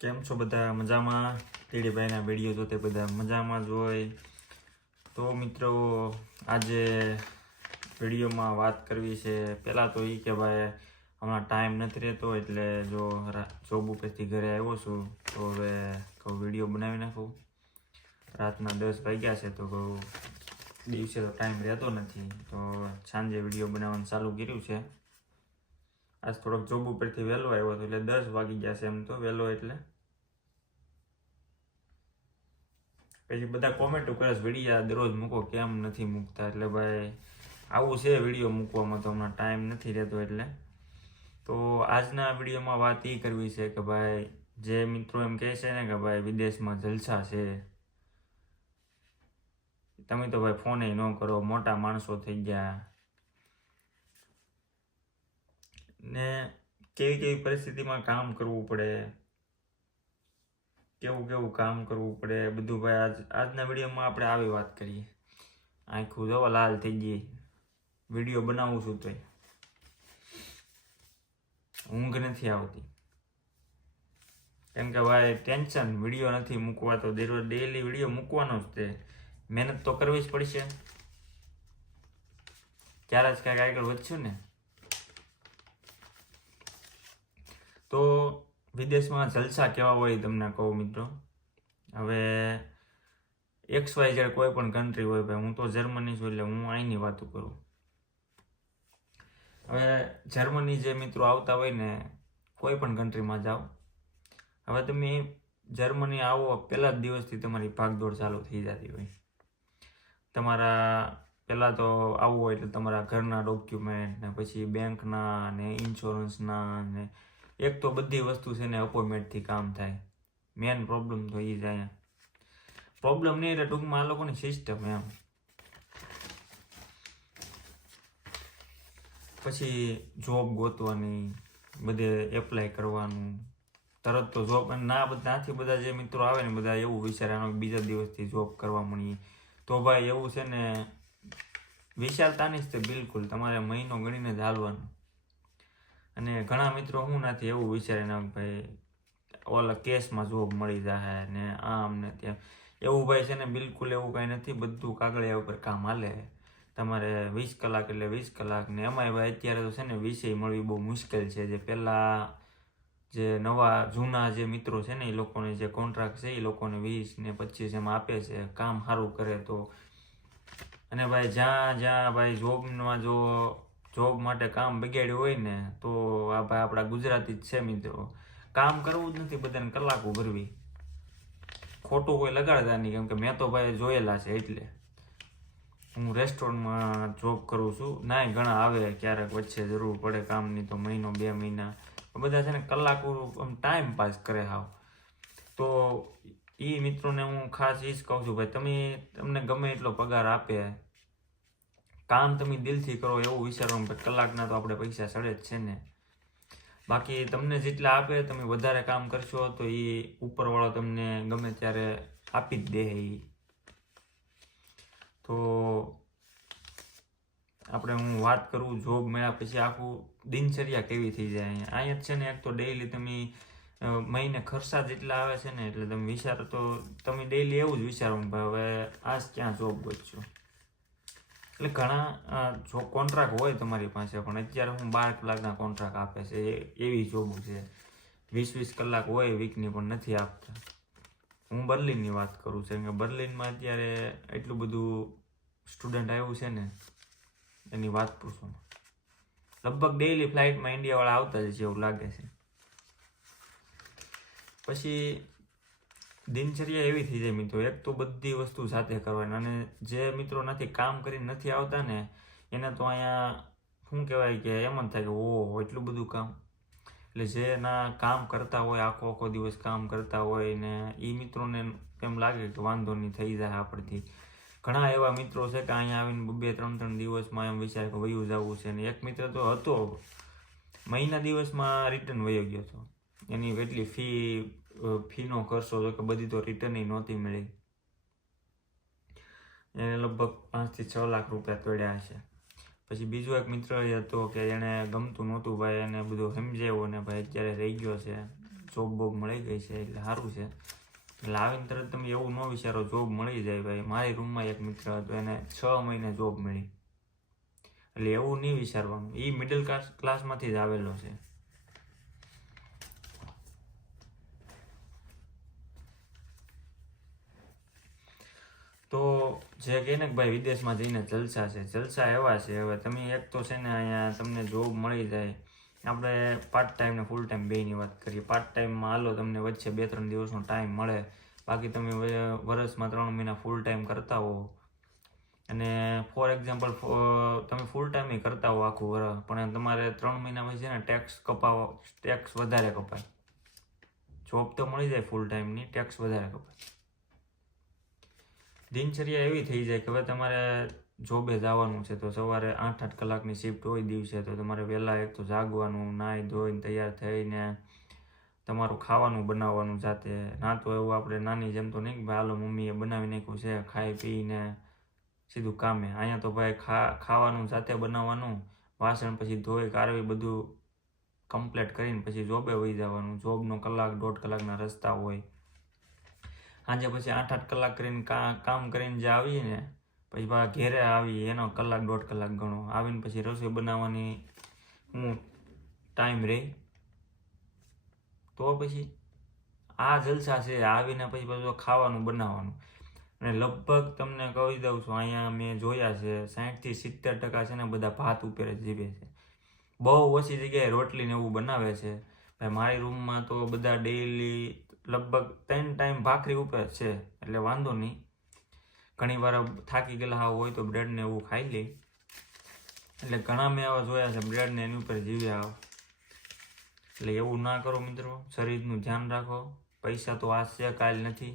કેમ છો બધા મજામાં? ટીડીભાઈના વિડીયો જોતે બધા મજામાં જ હોય. તો મિત્રો આજે વિડીયોમાં વાત કરવી છે. પહેલાં તો એ કે ભાઈ હમણાં ટાઈમ નથી રહેતો, એટલે જો જોબ ઉપરથી ઘરે આવ્યો છું તો હવે કહું વિડીયો બનાવી નાખું. રાતના 10 વાગ્યા છે તો કહું દિવસે તો ટાઈમ રહેતો નથી, તો સાંજે વિડીયો બનાવવાનું ચાલુ કર્યું છે. આજ થોડોક જોબ ઉપરથી વહેલો આવ્યો હતો એટલે 10 વાગી ગયા છે. એમ તો વહેલો એટલે પછી બધા કોમેન્ટો કરે છે વિડીયો દરરોજ મૂકો, કેમ નથી મૂકતા? એટલે ભાઈ આવું છે વિડીયો મૂકવામાં, તો હમણાં ટાઈમ નથી રહેતો. એટલે તો આજના વિડીયોમાં વાત એ કરવી છે કે ભાઈ જે મિત્રો એમ કહે છે ને કે ભાઈ વિદેશમાં જલસા છે, તમે તો ભાઈ ફોન ન કરો, મોટા માણસો થઈ ગયા ને કેવી કેવી પરિસ્થિતિમાં કામ કરવું પડે, કેવું કામ કરવું પડે, બધું ભાઈ આજના વિડીયોમાં આપણે આવી વાત કરીએ. આખું જો લાલ થઈ ગઈ, વિડીયો બનાવું છું તોય ઊંઘ નથી આવતી, કેમ કે ભાઈ ટેન્શન. વિડીયો નથી મૂકવા તો ડેઈલી વિડીયો મૂકવાનો જ તે, મહેનત તો કરવી જ પડશે, ત્યારે જ ક્યાંક આગળ વધશું ને. તો વિદેશમાં જલસા કેવા હોય તમને કહું મિત્રો. હવે XYZ કોઈ પણ કન્ટ્રી હોય, ભાઈ હું તો જર્મની છું એટલે હું અહીંની વાતો કરું. હવે જર્મની જે મિત્રો આવતા હોય ને, કોઈ પણ કન્ટ્રીમાં જાઓ, હવે તમે જર્મની આવો પહેલા જ દિવસથી તમારી ભાગદોડ ચાલુ થઈ જતી હોય. તમારા પહેલાં તો આવવું હોય એટલે તમારા ઘરના ડોક્યુમેન્ટ ને પછી બેંકના ને ઇન્સ્યોરન્સના ને એક તો બધી વસ્તુ છે ને અપોઇન્ટમેન્ટથી કામ થાય. મેન પ્રોબ્લેમ તો એ જ અહીંયા. પ્રોબ્લેમ નહીં એટલે ટૂંકમાં આ લોકોની સિસ્ટમ એમ. પછી જોબ ગોતવાની, બધે એપ્લાય કરવાનું, તરત તો જોબ નાથી બધા જે મિત્રો આવે ને બધા એવું વિચારવાનું બીજા દિવસથી જોબ કરવા મળીએ. તો ભાઈ એવું છે ને વિચારતા નહીં તે બિલકુલ, તમારે મહિનો ગણીને જ હાલવાનું. અને ઘણા મિત્રો હું નથી એવું વિચારે ને ભાઈ ઓલા કેસમાં જોબ મળી જાય ને આમ ને ત્યાં. એવું ભાઈ છે ને બિલકુલ એવું કાંઈ નથી. બધું કાગળિયા ઉપર કામ હાલે. તમારે 20 કલાક એટલે 20 કલાક ને એમાંય ભાઈ અત્યારે તો છે ને વિષય મળવી બહુ મુશ્કેલ છે. જે પહેલાં જે જૂના જે મિત્રો છે ને એ લોકોને જે કોન્ટ્રાક્ટ છે એ લોકોને 20 ને 25 એમ આપે છે, કામ સારું કરે તો. અને ભાઈ જ્યાં ભાઈ જોબમાં જો જોબ માટે કામ બગાડ્યું હોય ને તો આ ભાઈ આપણા ગુજરાતી જ છે મિત્રો. કામ કરવું જ નથી, બધાને કલાકો ભરવી, ખોટું કોઈ લગાડતા નહીં. કેમ કે મેં તો ભાઈ જોયેલા છે. એટલે હું રેસ્ટોરન્ટમાં જોબ કરું છું. નાય ઘણા આવે ક્યારેક વચ્ચે જરૂર પડે કામની તો મહિનો 2 મહિના, બધા છે ને કલાકો આમ ટાઈમ પાસ કરે હાવ. તો એ મિત્રોને હું ખાસ એ જ કહું છું ભાઈ તમને ગમે એટલો પગાર આપે, કામ તમે દિલથી કરો એવું વિચારવાનું. કલાકના તો આપણે પૈસા ચડે જ છે ને. બાકી તમને જેટલા આપે તમે વધારે કામ કરશો તો એ ઉપરવાળો તમને ગમે ત્યારે આપી જ દે. તો આપણે હું વાત કરું જોબ મળ્યા પછી આખું દિનચર્યા કેવી થઈ જાય. અહીંયા છે ને એક તો ડેઈલી તમે મહિને ખર્ચા જેટલા આવે છે ને એટલે તમે વિચારો તો તમે ડેઈલી એવું જ વિચારવાનું ભાઈ હવે આજ ક્યાં જોબ ગોતશો. એટલે ઘણા જો કોન્ટ્રાક્ટ હોય તમારી પાસે, પણ અત્યારે હું 12 કલાકના કોન્ટ્રાક્ટ આપે છે એવી જોબ છે. 20-20 કલાક હોય વીકની પણ નથી આપતા. હું બર્લિનની વાત કરું છું કે બર્લિનમાં અત્યારે એટલું બધું સ્ટુડન્ટ આવ્યું છે ને એની વાત પૂછો. લગભગ ડેઈલી ફ્લાઇટમાં ઇન્ડિયાવાળા આવતા જ છે એવું લાગે છે. પછી દિનચર્યા એવી થઈ જાય મિત્રો, એક તો બધી વસ્તુ સાથે કરવાની. અને જે મિત્રો નથી કામ કરીને નથી આવતા ને એને તો અહીંયા શું કહેવાય કે એમ જ થાય કે ઓહો એટલું બધું કામ. એટલે જે ના કામ કરતા હોય, આખો દિવસ કામ કરતા હોય ને એ મિત્રોને એમ લાગે કે વાંધો નહીં થઈ જાય આપણથી. ઘણા એવા મિત્રો છે કે અહીંયા આવીને 2-3 દિવસમાં એમ વિચારે કે વયું જવું છે. ને એક મિત્ર તો હતો મહિના દિવસમાં રિટર્ન વયો ગયો હતો. એની એટલી ફીનો ખર્ચો હતો કે બધી તો રિટર્ન નહોતી મળી. એને લગભગ 5-6 લાખ રૂપિયા તોડ્યા હશે. પછી બીજો એક મિત્ર હતો કે એને ગમતું નહોતું ભાઈ, એને બધું સમજાવ્યું ને ભાઈ અત્યારે રહી ગયો છે. જોબ બોબ મળી ગઈ છે એટલે સારું છે. એટલે આવીને તરત તમે એવું ન વિચારો જોબ મળી જાય. ભાઈ મારી રૂમમાં એક મિત્ર હતો, એને 6 મહિને જોબ મળી. એટલે એવું નહીં વિચારવાનું, એ મિડલ ક્લાસમાંથી જ આવેલો છે. તો જે કહે ને કે ભાઈ વિદેશમાં જઈને જલસા છે, જલસા એવા છે. હવે તમે એક તો છે ને અહીંયા તમને જોબ મળી જાય. આપણે પાર્ટ ટાઈમ ને ફૂલ ટાઈમ બેયની વાત કરીએ. પાર્ટ ટાઈમમાં હાલો તમને વચ્ચે 2-3 દિવસનો ટાઈમ મળે, બાકી તમે વર્ષમાં 3 મહિના ફૂલ ટાઈમ કરતા હો. અને ફોર એક્ઝામ્પલ તમે ફૂલ ટાઈમ કરતા હો આખું વર્ષ, પણ તમારે 3 મહિનામાં છે ને ટેક્સ વધારે કપાય. જોબ તો મળી જાય ફૂલ ટાઈમની, ટેક્સ વધારે કપાય. દિનચર્યા એવી થઈ જાય કે હવે તમારે જોબે જવાનું છે તો સવારે 8-8 કલાકની શિફ્ટ હોય દિવસે, તો તમારે વહેલા એક તો જાગવાનું, નાહી ધોઈને તૈયાર થઈને તમારું ખાવાનું બનાવવાનું જાતે. ના તો એવું આપણે નાની જેમ તો નહીં કે ભાઈ હાલો મમ્મીએ બનાવી નાખ્યું છે, ખાઈ પીને સીધું કામે. અહીંયા તો ભાઈ ખાવાનું જાતે બનાવવાનું, વાસણ પછી ધોઈ કારવી બધું કમ્પ્લીટ કરીને પછી જોબે વહી જવાનું. જોબનો 1-1.5 કલાકના રસ્તા હોય. સાંજે પછી 8-8 કલાક કરીને કામ કરીને જે આવીએ ને પછી ઘેરે આવી એનો 1-1.5 કલાક ગણો. આવીને પછી રસોઈ બનાવવાની ટાઈમ રહે. તો પછી આ જલસા છે. આવીને પછી બધું ખાવાનું બનાવવાનું. અને લગભગ તમને કહી દઉં છું, અહીંયા મેં જોયા છે 60-70% છે ને બધા ભાત ઉપર જ જીવે છે. બહુ ઓછી જગ્યાએ રોટલી ને એવું બનાવે છે. ભાઈ મારી રૂમમાં તો બધા ડેઈલી લગભગ 3 ટાઈમ ભાખરી ઉપર છે, એટલે વાંધો નહીં. ઘણી વાર થાકી ગયેલા હોય તો બ્રેડ ને એવું ખાઈ લે. એટલે ઘણા મેં આવા જોયા છે બ્રેડ ને એની ઉપર જીવ્યા. એટલે એવું ના કરો મિત્રો, શરીરનું ધ્યાન રાખો. પૈસા તો આજ છે, કાલ નથી.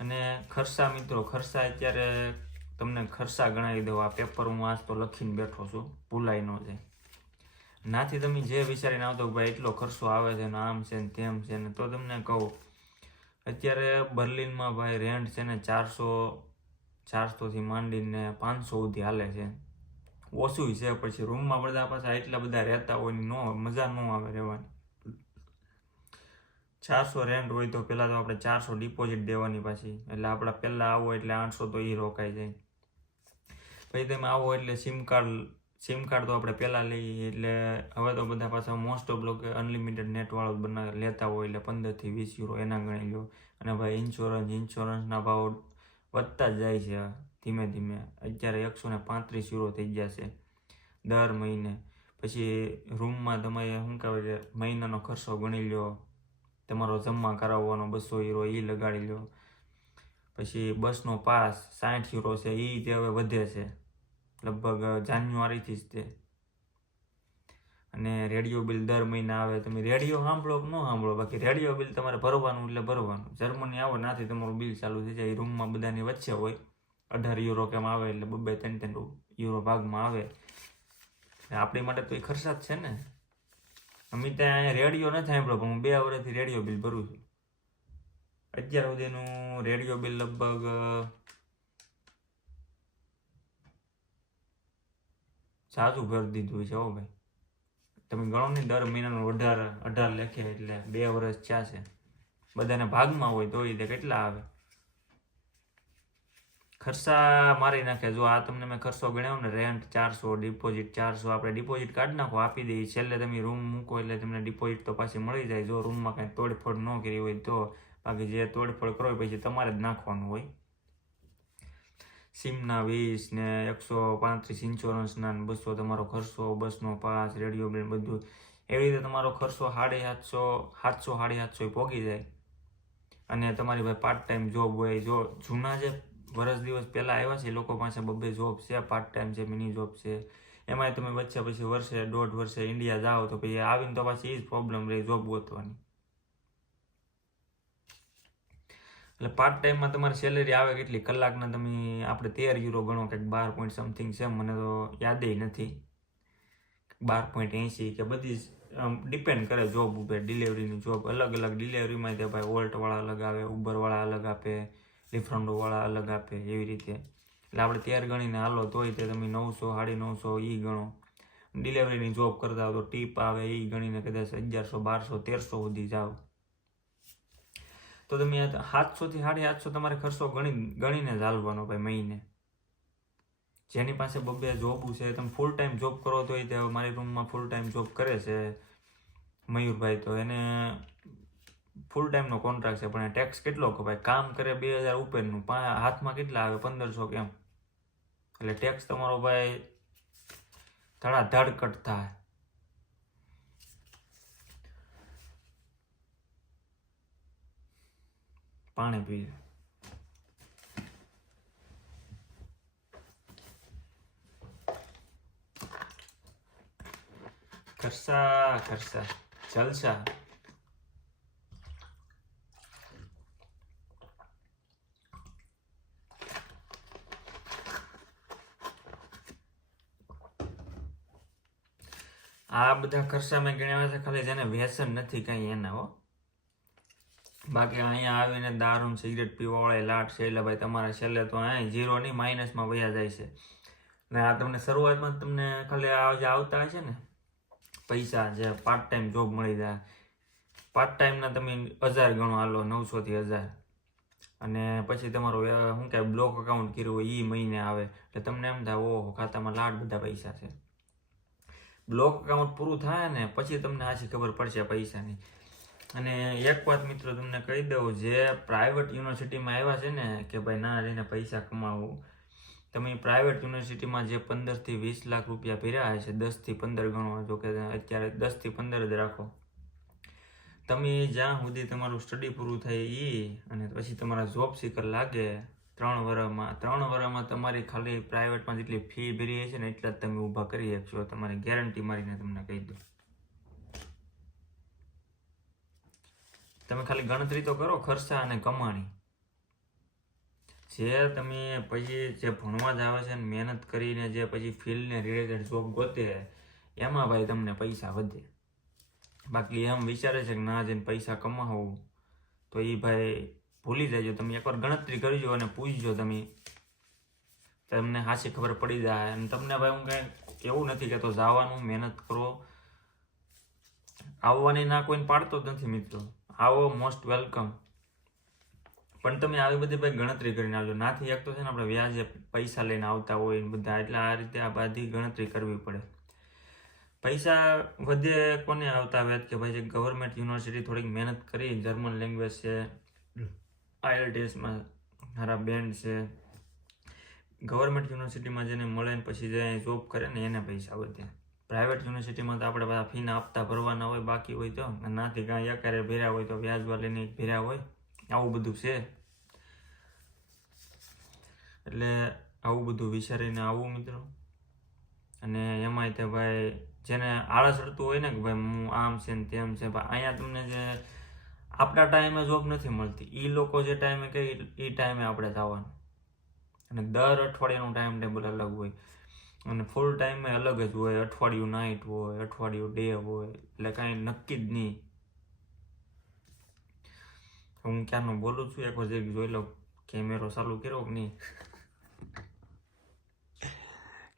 અને ખર્ચા મિત્રો, ખર્ચા અત્યારે તમને ખર્ચા ગણાવી દો. આ પેપર હું આજ તો લખીને બેઠો છું, ભૂલાઈ ન જાય. નાથી તમે જે વિચારીને આવતો ભાઈ એટલો ખર્ચો આવે છે ને આમ છે ને તેમ છે ને, તો તમને કહું અત્યારે બર્લિનમાં ભાઈ રેન્ટ છે ને 400 થી માંડીને 500 સુધી હાલે છે. ઓછું છે. પછી રૂમમાં બધા પાછા એટલા બધા રહેતા હોય ને મજા ન આવે રહેવાની. 400 રેન્ટ હોય તો પહેલાં તો આપણે 400 ડિપોઝિટ દેવાની પાછી. એટલે આપણે પહેલાં આવો એટલે 800 તો એ રોકાઈ જાય. પછી તમે આવો એટલે સિમ કાર્ડ તો આપણે પહેલાં લઈએ. એટલે હવે તો બધા પાછા મોસ્ટ ઓફ લોકો અનલિમિટેડ નેટવાળો લેતા હોય, એટલે 15 થી 20 યુરો એના ગણી લો. અને ભાઈ ઇન્સ્યોરન્સના ભાવ વધતા જ જાય છે ધીમે ધીમે. અત્યારે 135 યુરો થઈ ગયા છે દર મહિને. પછી રૂમમાં તમે શું કહેવાય કે મહિનાનો ખર્ચો ગણી લો. તમારો જમા કરાવવાનો 200 યુરો એ લગાડી લો. પછી બસનો પાસ 60 યુરો છે, એ તે હવે વધે છે લગભગ જાન્યુઆરીથી જ તે. અને રેડિયો બિલ દર મહિને આવે. તમે રેડિયો સાંભળો કે ન સાંભળો, બાકી રેડિયો બિલ તમારે ભરવાનું એટલે ભરવાનું. જર્મની આવો નાથી તમારું બિલ ચાલુ થઈ જાય. રૂમમાં બધાની વચ્ચે હોય, 18 યુરો કેમ આવે, એટલે 2-3 યુરો ભાગમાં આવે. આપણી માટે તો એ ખર્ચા જ છે ને. અમે ત્યાં અહીંયા રેડિયો નથી સાંભળ્યો, પણ હું 2 વર્ષથી રેડિયો બિલ ભરું છું. અત્યાર સુધીનું રેડિયો બિલ લગભગ 7 ભરી દીધું છે. હો ભાઈ તમે ગણો ને, દર મહિનાનું 18 લેખે, એટલે 2 વર્ષ થયા છે. બધાને ભાગમાં હોય તો એ કેટલા આવે. ખર્ચા મારી નાખે. જો આ તમને મેં ખર્ચો ગણ્યો ને, રેન્ટ 400, ડિપોઝિટ 400, આપણે ડિપોઝિટ કાઢી નાખો, આપી દઈએ. છેલ્લે તમે રૂમ મૂકો એટલે તમને ડિપોઝિટ તો પાછી મળી જાય, જો રૂમમાં કંઈ તોડફોડ ન કરી હોય તો. બાકી જે તોડફોડ કરો પછી તમારે જ નાખવાનું હોય. સિમના 20 ને 135 ઇન્સ્યોરન્સના 200 તમારો ખર્ચો, બસનો પાસ, રેડિયો બિલ બધું. એવી રીતે તમારો ખર્ચો 750 પોગી જાય. અને તમારી ભાઈ પાર્ટ ટાઈમ જોબ હોય. જો જૂના જે વર્ષ દિવસ પહેલાં આવ્યા છે એ લોકો પાસે 2 જોબ છે, પાર્ટ ટાઈમ છે, મિની જોબ છે. એમાંય તમે વચ્ચે પછી વર્ષે 1.5 વર્ષે ઇન્ડિયા જાઓ તો પછી આવીને તો પાછી એ જ પ્રોબ્લેમ રહે જોબ ગોતવાની. એટલે પાર્ટ ટાઈમમાં તમારી સેલેરી આવે કેટલી કલાકના, તમે આપણે 13 યુરો ગણો, કંઈક 12 પોઈન્ટ સમથિંગ છે, મને તો યાદ નથી. 12.80 કે બધી ડિપેન્ડ કરે જોબ ઉપર. ડિલિવરીની જોબ અલગ અલગ. ડિલિવરીમાં તે ભાઈ વોલ્ટવાળા અલગ આવે, ઉબરવાળા અલગ આપે, લિફ્ટોવાળા અલગ આપે, એવી રીતે. એટલે આપણે 13 ગણીને હાલો તોય તે તમે 900, 950 એ ગણો. ડિલિવરીની જોબ કરતા હો તો ટીપ આવે એ ગણીને કદાચ 1100 1200 1300 સુધી જાઓ તો તમે 700 થી 750 તમારે ખર્ચો ગણીને જ હાલવાનો ભાઈ મહિને. જેની પાસે બબે જોબ છે, તમે ફૂલ ટાઈમ જોબ કરો તો એ મારી રૂમમાં ફૂલ ટાઈમ જોબ કરે છે મયુરભાઈ, તો એને ફૂલ ટાઈમનો કોન્ટ્રાક્ટ છે, પણ ટેક્સ કેટલો કપાય? કામ કરે 2000 ઉપરનું, હાથમાં કેટલા આવે? 1500 કેમ? એટલે ટેક્સ તમારો ભાઈ ધડાધડ કટ થાય. પાણી પી ખર્ચા જલસા. આ બધા ખર્ચા મેં ગણ્યા છે ખાલી જેને વ્યસન નથી કઈ એના હો. બાકી અહીંયા આવીને દારૂ સિગરેટ પીવા વાળા લાટ છે એટલે ભાઈ તમારા છેલ્લે તો અહીં 0 નહીં માઇનસમાં વયા જાય છે. ને આ તમને શરૂઆતમાં તમને ખાલી આ જે આવતા છે ને પૈસા, જે પાર્ટ ટાઈમ જોબ મળી જાય, પાર્ટ ટાઈમના તમે 1000 ગણો હાલો, 900 થી 1000, અને પછી તમારું શું કહેવાય બ્લોક અકાઉન્ટ કર્યું હોય એ મહિને આવે એટલે તમને એમ થાય ઓહો ખાતામાં લાટ બધા પૈસા છે. બ્લોક અકાઉન્ટ પૂરું થાય ને પછી તમને આછી ખબર પડશે પૈસાની. અને એક વાત મિત્રો તમને કહી દઉં, જે પ્રાઇવેટ યુનિવર્સિટીમાં આવ્યા છે ને કે ભાઈ ના લઈને પૈસા કમાવું, તમે પ્રાઇવેટ યુનિવર્સિટીમાં જે 15 થી 20 લાખ રૂપિયા ભર્યા છે, 10 થી 15 ગણો, જો કે અત્યારે 10 થી 15 જ રાખો, તમે જ્યાં સુધી તમારું સ્ટડી પૂરું થાય અને પછી તમારા જોબ સીકર લાગે 3 વર્ષમાં તમારી ખાલી પ્રાઇવેટમાં જેટલી ફી ભરી છે ને એટલા જ તમે ઊભા કરી શકશો, તમારી ગેરંટી મારીને તમને કહી દઉં. તમે ખાલી ગણતરી તો કરો ખર્ચા અને કમાણી. જે તમે પછી જે ભણવા જ આવે છે ને મહેનત કરીને જે પછી ફિલ્ડને રિલેટેડ જોબ ગોતે એમાં ભાઈ તમને પૈસા વધે. બાકી એમ વિચારે છે કે ના જઈને પૈસા કમાવું તો એ ભાઈ ભૂલી જાય. તમે એકવાર ગણતરી કરજો અને પૂછજો, તમને હાચી ખબર પડી જાય. અને તમને ભાઈ હું કઈ એવું નથી કહેતો જવાનું, મહેનત કરો, આવવાની ના કોઈને પાડતો જ નથી મિત્રો, આવો મોસ્ટ વેલકમ. પણ તમે આવી બધી ભાઈ ગણતરી કરીને આવજો. નાથી એક તો છે ને આપણે વ્યાજે પૈસા લઈને આવતા હોય બધા, એટલે આ રીતે આ બધી ગણતરી કરવી પડે. પૈસા વધે કોને આવતા વ્યાજ કે ભાઈ જે ગવર્મેન્ટ યુનિવર્સિટી થોડીક મહેનત કરી, જર્મન લેંગ્વેજ છે, IELTSમાં સારા બેન્ડ છે, ગવર્મેન્ટ યુનિવર્સિટીમાં જેને મળે ને પછી જે જોબ કરે ને એને પૈસા વધે. પ્રાઇવેટ યુનિવર્સિટીમાં તો આપણે બધા ફીના હપ્તા ભરવાના હોય, બાકી હોય તો નાથી કાંઈ એકારે ભર્યા હોય તો વ્યાજવા લઈને ભર્યા હોય, આવું બધું છે. એટલે આવું બધું વિચારીને આવું મિત્રો. અને એમાંય તે ભાઈ જેને આળસ અડતું હોય ને કે ભાઈ હું આમ છે ને તેમ છે, અહીંયા તમને જે આપણા ટાઈમે જોબ નથી મળતી, એ લોકો જે ટાઈમે કહે એ ટાઈમે આપણે જવાનું. અને દર અઠવાડિયાનું ટાઈમ ટેબલ અલગ હોય અને ફૂલ ટાઈમે અલગ જ હોય, અઠવાડિયું નાઇટ હોય, અઠવાડિયું ડે હોય, એટલે કાંઈ નક્કી જ નહીં. હું ક્યારનો બોલું છું, એક વખત જોઈ લો કેમેરો ચાલુ કર્યો કે નહીં?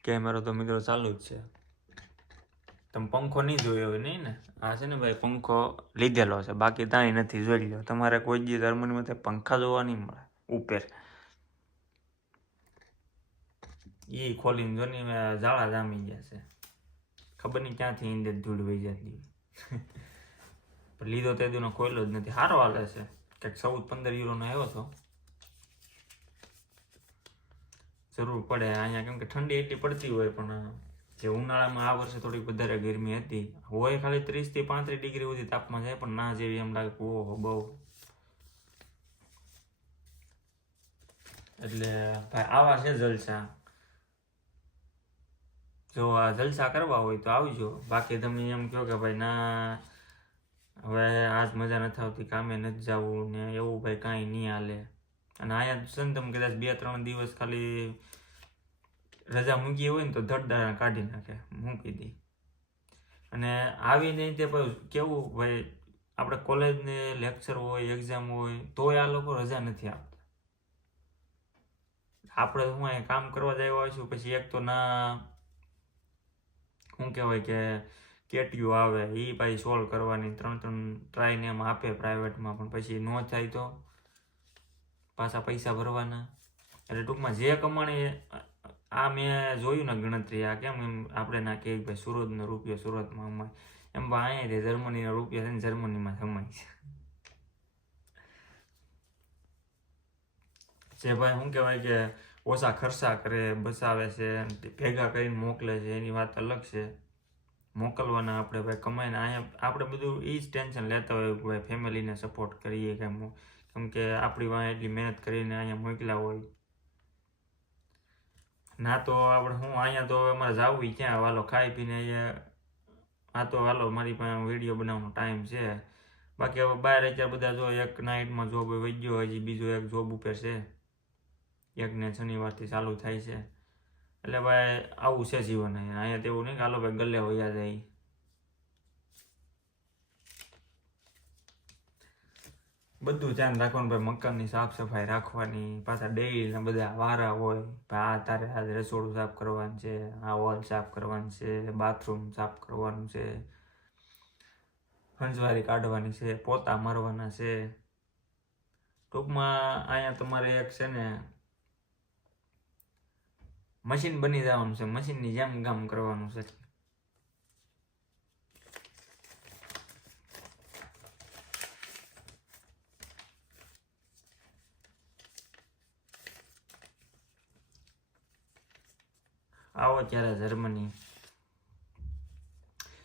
કેમેરો તો મિત્રો ચાલુ જ છે. તમે પંખો નહીં જોયો હોય નહીં ને? આ છે ને ભાઈ પંખો લીધેલો છે, બાકી તાંય નથી, જોઈ લો. તમારે કોઈ દી જર્મનીમાં પંખા જોવા નહીં મળે ઉપર. એ ખોલીને જો ને ઝાડા જામી ગયા છે, ખબર નહીં ક્યાંથી ઈંડે ધૂળ વહી જતી. લીધો તે દીનો ખોલ્યો જ નથી. સારો હાલે છે, કંઈક 14-15 યુરોનો આવ્યો હતો. જરૂર પડે અહીંયા, કેમ કે ઠંડી એટલી પડતી હોય, પણ જે ઉનાળામાં આ વર્ષે થોડીક વધારે ગરમી હતી, હોય ખાલી 30 થી 35 ડિગ્રી સુધી તાપમાન જાય, પણ ના જેવી એમ લાગે ઓહો બહુ. એટલે ભાઈ આવા છે જલસા. જો આ જલસા કરવા હોય તો આવજો. બાકી તમે એમ કહો કે ભાઈ ના હવે આજ મજા નથી આવતી, કામે નથી જવું ને એવું, ભાઈ કાંઈ નહીં હાલે. અને અહીંયા છે ને તમે કદાચ 2-3 દિવસ ખાલી રજા મૂકી હોય ને તો ધડદારા કાઢી નાખે, મૂકી દે. અને આવીને તે કેવું ભાઈ આપણે કોલેજને લેક્ચર હોય, એક્ઝામ હોય, તોય આ લોકો રજા નથી આપતા. આપણે હું કામ કરવા જવા હોઈશું, પછી એક તો ના શું કહેવાય કે કેટીઓ આવે એ પાછી સોલ્વ કરવાની 3 ટ્રાયને એમ આપે પ્રાઇવેટમાં, પણ પછી ન થાય તો પાછા પૈસા ભરવાના. એટલે ટૂંકમાં જે કમાણી આ મેં જોયું ને ગણતરી, આ કેમ એમ આપણે ના કે ભાઈ સુરતનો રૂપિયો સુરતમાં અમાય, એમ ભાઈ અહીંયા જર્મનીના રૂપિયા છે ને જર્મનીમાં સમાય છે. જે ભાઈ શું કહેવાય કે ઓછા ખર્ચા કરે, બસાવે છે, ભેગા કરીને મોકલે છે, એની વાત અલગ છે. મોકલવાના આપણે ભાઈ કમાઈને અહીંયા આપણે બધું એ જ ટેન્શન લેતા હોય કે ભાઈ ફેમિલીને સપોર્ટ કરીએ કેમ કે આપણી વાંહે એટલી મહેનત કરીને અહીંયા મોકલ્યા હોય. ના તો આપણે શું અહીંયા તો અમારે જવું ક્યાં, વાલો ખાઈ પીને આ તો હાલો મારી પાસે વિડીયો બનાવવાનો ટાઈમ છે. બાકી હવે બહાર અત્યારે બધા જો એક નાઇટમાં જોબ વહી ગયો, હજી બીજો એક જોબ ઉપર છે, એકને શનિવારથી ચાલુ થાય છે. એટલે ભાઈ આવું છે જીવન અહીંયા તો એવું નહીં કે હાલો ભાઈ ગલ્લે વયા જાય. બધું ધ્યાન રાખવાનું ભાઈ, મકાનની સાફ સફાઈ રાખવાની, પાછા ડેઈલીના બધા વારા હોય, આ તારે આજે રસોડું સાફ કરવાનું છે, આ હોલ સાફ કરવાનું છે, બાથરૂમ સાફ કરવાનું છે, હંજવારી કાઢવાની છે, પોતા મારવાના છે. ટૂંકમાં અહીંયા તમારે એક છે ને મશીન બની જવાનું છે, મશીનની જેમ કામ કરવાનું છે. આવો ત્યારે જર્મની.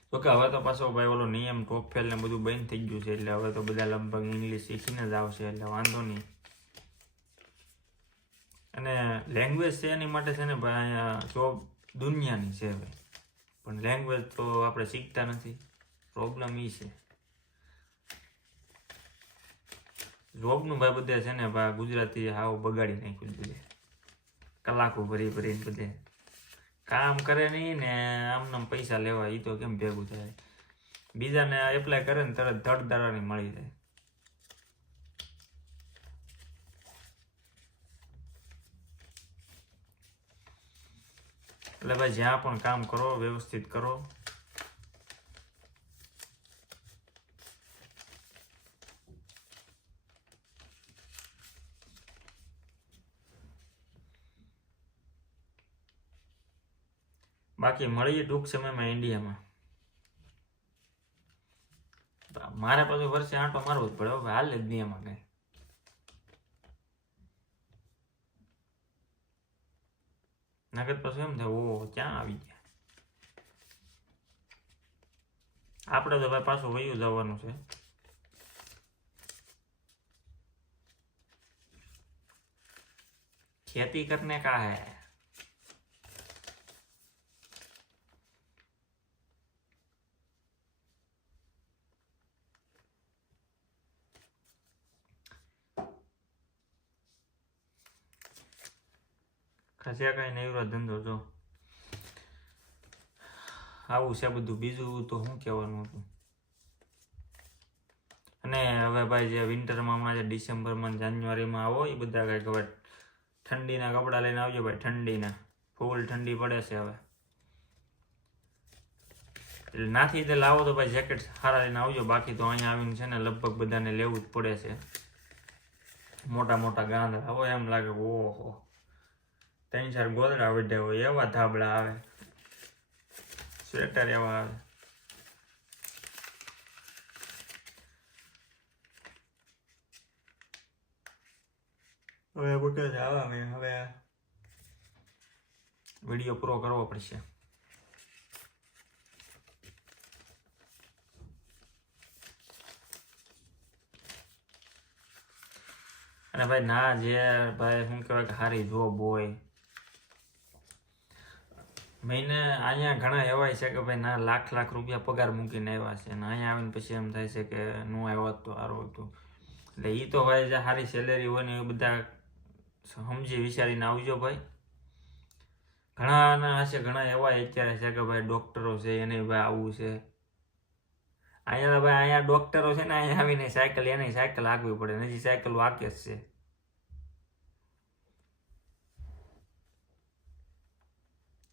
તો કે હવે તો પાછો ભાઈ ઓલો નિયમ ટોફેલ ને બધું બંધ થઈ ગયું છે, એટલે હવે તો બધા લગભગ ઇંગ્લિશ શીખીને જ આવશે, એટલે વાંધો નહીં. અને લેંગ્વેજ છે એની માટે છે ને ભાઈ અહીંયા જોબ દુનિયાની છે ભાઈ, પણ લેંગ્વેજ તો આપણે શીખતા નથી. પ્રોબ્લેમ એ છે જોબનું ભાઈ. બધે છે ને ભાઈ ગુજરાતી હાવ બગાડી નાખ્યું બધે, કલાકો ભરીને બધે કામ કરે નહીં ને આમને પૈસા લેવા, એ તો કેમ ભેગું થાય. બીજાને એપ્લાય કરે ને તરત ધડદારાની મળી જાય. એટલે ભાઈ જ્યાં પણ કામ કરો વ્યવસ્થિત કરો. બાકી મળીએ ટૂંક સમયમાં ઇન્ડિયામાં. મારે પાછું વર્ષે આંટો મારવો જ પડે, હવે હાલ જ નહીં એમાં કઈ. નગદ પાછું એમ થાય ઓ ક્યાં આવી ગયા. આપણે તો ભાઈ પાછું વયું જવાનું છે. खेती करने का है. ખસ્યા કઈ નહીરો ધંધો જો આવું છે બધું. બીજું તો શું કહેવાનું હતું. અને હવે ભાઈ જે વિન્ટરમાં હમણાં જે ડિસેમ્બરમાં જાન્યુઆરીમાં આવો એ બધા કઈ હવે ઠંડીના કપડા લઈને આવજો ભાઈ. ઠંડીના ફૂલ ઠંડી પડે છે હવે, એટલે નાથી તે લાવો તો ભાઈ જેકેટ સારા લઈને આવજો. બાકી તો અહીંયા આવીને છે ને લગભગ બધાને લેવું જ પડે છે. મોટા મોટા ગાંધડા હોય એમ લાગે ઓહો 3-4 ગોદડા વઢ્યા હોય એવા ધાબળા આવે, સ્વેટર એવા આવે. હવે બુટે જવા મેં હવે વિડીયો પૂરો કરવો પડશે. અને ભાઈ ના જે ભાઈ શું કહેવાય કે સારી જોબ હોય, મહિને અહીંયા ઘણા એવા છે કે ભાઈ ના લાખ રૂપિયા પગાર મૂકીને આવ્યા છે, અને અહીંયા આવીને પછી એમ થાય છે કે નું આવ્યો તો સારું હતું. એટલે એ તો ભાઈ જે સારી સેલેરી હોય ને એ બધા સમજી વિચારીને આવજો ભાઈ. ઘણા હશે, ઘણા એવા અત્યારે છે કે ભાઈ ડોક્ટરો છે એને ભાઈ આવું છે. અહીંયા ભાઈ અહીંયા ડોક્ટરો છે ને અહીંયા આવીને સાયકલ એને સાયકલ હાંકવી પડે, નથી સાયકલ વાકે જ છે.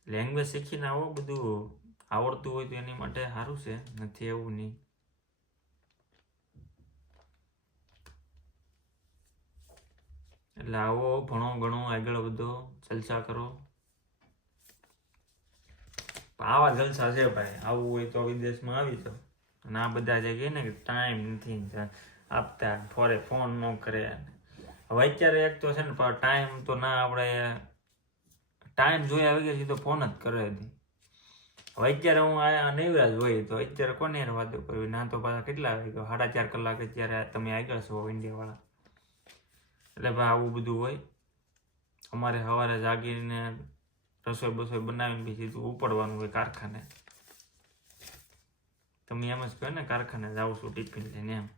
લેંગ્વેજ શીખીને આવો બધું આવડતું હોય તો એની માટે સારું છે, નથી એવું નહીં. એટલે આવો, ભણો ગણો, આગળ વધો, જલસા કરો. આવા જલસા છે ભાઈ. આવવું હોય તો વિદેશમાં આવી જાઓ. અને આ બધા જે કહે ને કે ટાઈમ નથી આપતા, ફોન ન કરે. હવે અત્યારે એક તો છે ને ટાઈમ તો ના, આપણે ટાઈમ જોઈ આવી ગયા તો ફોન જ કરે. હવે અત્યારે હું આ નૈવરાજ હોય તો અત્યારે કોને યાર વાતો કરવી? ના તો પાછા કેટલા આવી ગયો, 4.5 કલાક અત્યારે તમે આગળ છો ઇન્ડિયા વાળા. એટલે ભાઈ આવું બધું હોય. અમારે સવારે જાગીને રસોઈ બસોઈ બનાવીને પછી સીધું ઉપડવાનું હોય કારખાને. તમે એમ જ કહો ને કારખાને જાઉં છું ટિફિન લઈને, એમ.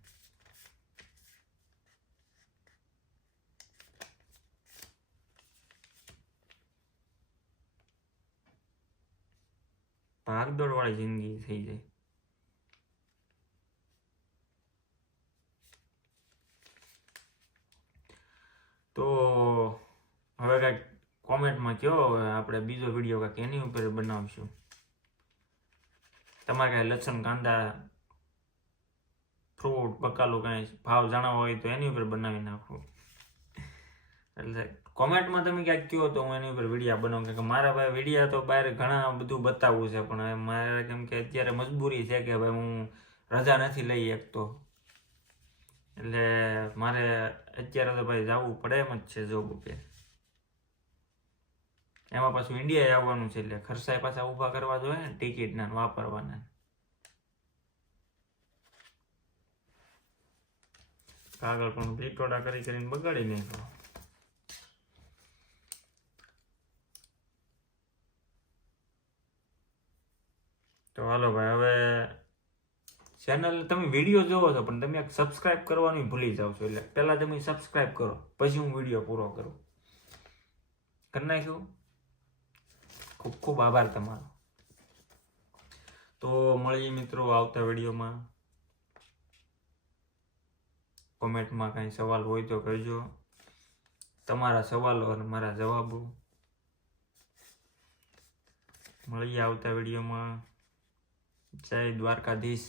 ભાગદોડ વાળી જિંદગી થઈ જાય. તો હવે કાંઈક કોમેન્ટમાં કહો, આપણે બીજો વિડીયો કાંઈક એની ઉપર બનાવશું. તમારે કાંઈ લસણ, કાંદા, ફ્રૂટ, બકાલું કાંઈ ભાવ જાણવા હોય તો એની ઉપર બનાવી નાખું. એટલે કોમેન્ટમાં તમે ક્યાંક કહો તો હું એની ઉપર વિડીયા બનાવું. કે મારા ભાઈ વિડીયા તો બહાર ઘણા બધું બતાવવું છે, પણ મારે કેમ કે અત્યારે મજબૂરી છે કે ભાઈ હું રજા નથી લઈ શકતો. એટલે મારે અત્યારે તો ભાઈ જવું પડે એમ જ છે જોબ ઉપર. એમાં પાછું ઇન્ડિયા આવવાનું છે એટલે ખર્ચાય પાછા ઊભા કરવા જોઈએ ને, ટિકિટના વાપરવાના. કાગળ પણ ટીટોડા કરીને બગાડી નાખો. તો હાલો ભાઈ, હવે ચેનલ તમે વિડીયો જોવો છો પણ તમે સબસ્ક્રાઇબ કરવાનું ભૂલી જાવ છો. એટલે પહેલા તમે સબસ્ક્રાઇબ કરો, પછી હું વિડીયો પૂરો કરું. કરી નાખ્યું. ખૂબ ખૂબ આભાર તમારો. તો મળીએ મિત્રો આવતા વિડીયોમાં. કોમેન્ટમાં કાંઈ સવાલ હોય તો કહેજો. તમારા સવાલો અને મારા જવાબો. મળીએ આવતા વિડીયોમાં. જય દ્વારકાધીશ.